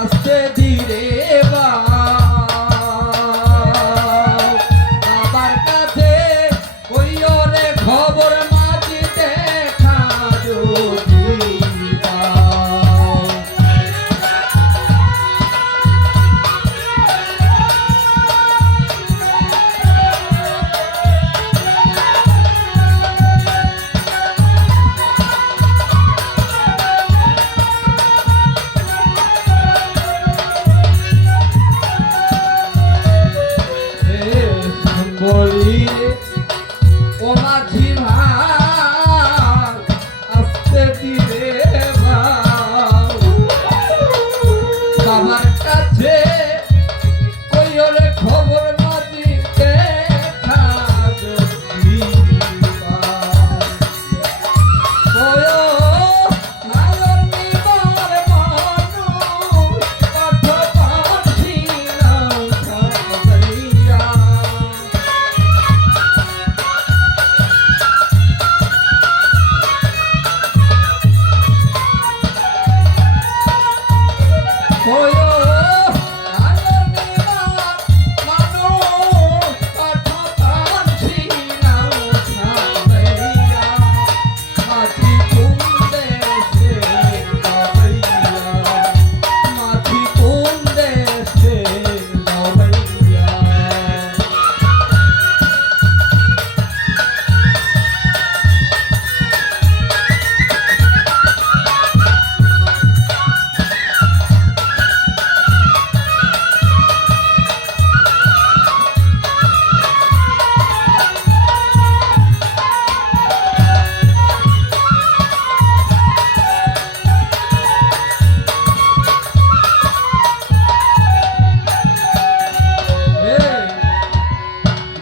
I've said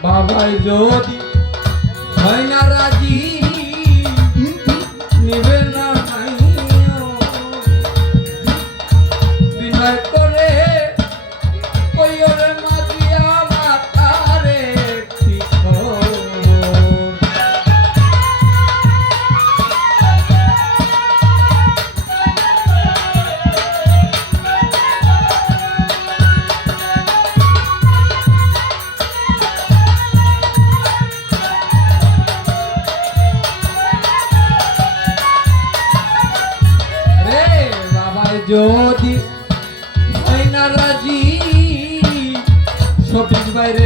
বাবাই যদি হয় না রাজি যদি হয় না রাজি সবিজ বাইরে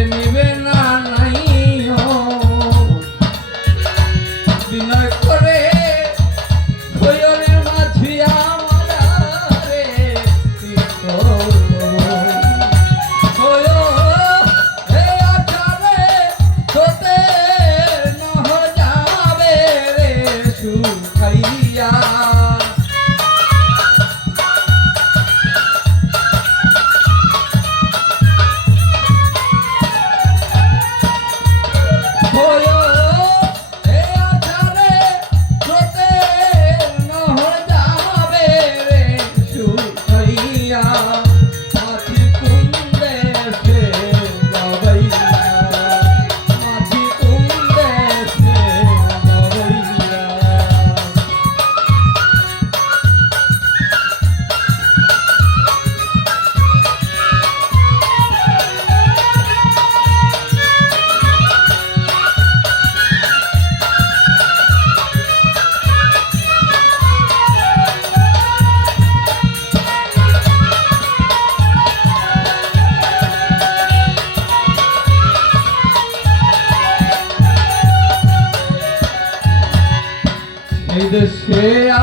সেয়া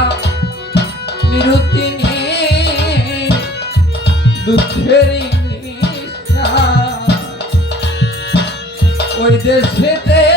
নিরুতি দুঃখের ওই দেশেতে